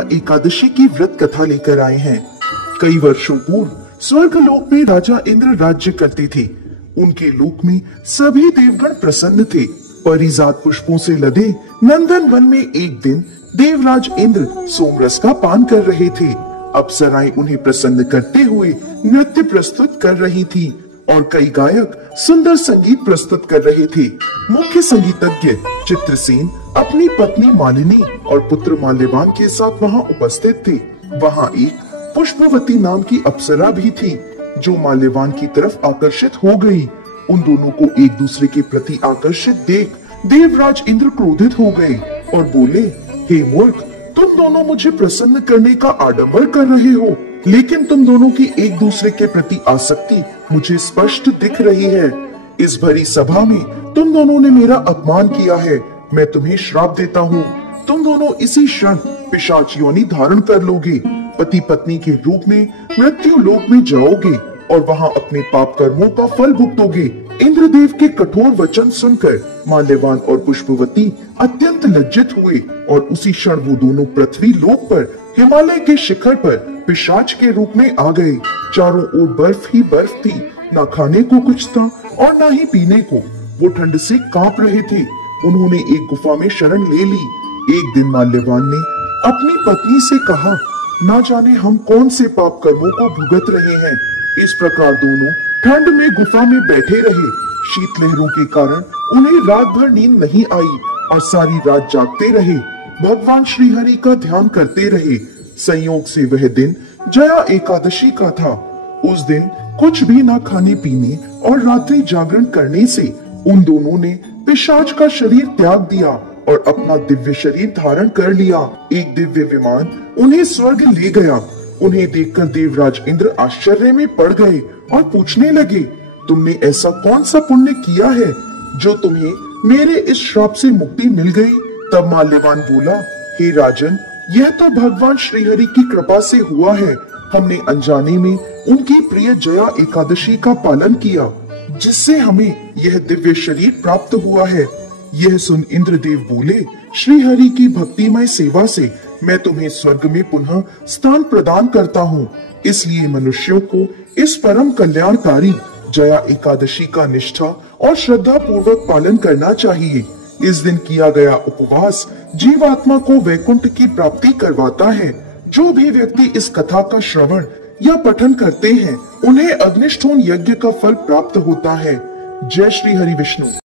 जया एकादशी की व्रत कथा लेकर आए हैं। कई वर्षों पूर्व स्वर्ग लोक में राजा इंद्र राज्य करते थे। उनके लोक में सभी देवगण प्रसन्न थे। परिजात पुष्पों से लदे नंदन वन में एक दिन देवराज इंद्र सोमरस का पान कर रहे थे। अप्सराएं उन्हें प्रसन्न करते हुए नृत्य प्रस्तुत कर रही थी और कई गायक सुंदर संगीत प्रस्तुत कर रहे थे। मुख्य संगीतज्ञ चित्रसेन अपनी पत्नी मालिनी और पुत्र माल्यवान के साथ वहां उपस्थित थे। वहां एक पुष्पवती नाम की अप्सरा भी थी जो माल्यवान की तरफ आकर्षित हो गई। उन दोनों को एक दूसरे के प्रति आकर्षित देख देवराज इंद्र क्रोधित हो गए और बोले, हे मूर्ख, तुम दोनों मुझे प्रसन्न करने का आडंबर कर रहे हो, लेकिन तुम दोनों की एक दूसरे के प्रति आसक्ति मुझे स्पष्ट दिख रही है। इस भरी सभा में तुम दोनों ने मेरा अपमान किया है। मैं तुम्हें श्राप देता हूँ। तुम दोनों इसी क्षण पिशाच योनि धारण कर लोगे, पति पत्नी के रूप में मृत्यु लोक में जाओगे और वहां अपने पाप कर्मों का फल भुगतोगे। इंद्रदेव के कठोर वचन सुनकर माल्यवान और पुष्पवती अत्यंत लज्जित हुए और उसी क्षण वो दोनों पृथ्वी लोक पर हिमालय के शिखर पर पिशाच के रूप में आ गए। चारों ओर बर्फ ही बर्फ थी, ना खाने को कुछ था और ना ही पीने को। वो ठंड से कांप रहे थे। उन्होंने एक गुफा में शरण ले ली। एक दिन माल्यवान ने अपनी पत्नी से कहा, ना जाने हम कौन से पाप कर्मों को भुगत रहे हैं। इस प्रकार दोनों ठंड में गुफा में बैठे रहे। शीतलहरों के कारण उन्हें रात भर नींद नहीं आई और सारी रात जागते रहे। भगवान श्री हरि का ध्यान करते रहे। संयोग से वह दिन जया एकादशी का था। उस दिन कुछ भी ना खाने पीने और रात्रि जागरण करने से उन दोनों ने पिशाच का शरीर त्याग दिया और अपना दिव्य शरीर धारण कर लिया। एक दिव्य विमान उन्हें स्वर्ग ले गया। उन्हें देखकर देवराज इंद्र आश्चर्य में पड़ गए और पूछने लगे, तुमने ऐसा कौन सा पुण्य किया है जो तुम्हें मेरे इस श्राप से मुक्ति मिल गई? तब माल्यवान बोला, हे राजन, यह तो भगवान श्रीहरि की कृपा से हुआ है। हमने अनजाने में उनकी प्रिय जया एकादशी का पालन किया, जिससे हमें यह दिव्य शरीर प्राप्त हुआ है। यह सुन इंद्रदेव बोले, श्री हरि की भक्तिमय सेवा से मैं तुम्हें स्वर्ग में पुनः स्थान प्रदान करता हूँ। इसलिए मनुष्यों को इस परम कल्याणकारी जया एकादशी का निष्ठा और श्रद्धा पूर्वक पालन करना चाहिए। इस दिन किया गया उपवास जीवात्मा को वैकुंठ की प्राप्ति करवाता है। जो भी व्यक्ति इस कथा का श्रवण या पठन करते हैं, उन्हें अग्निष्ठोम यज्ञ का फल प्राप्त होता है। जय श्री हरि विष्णु।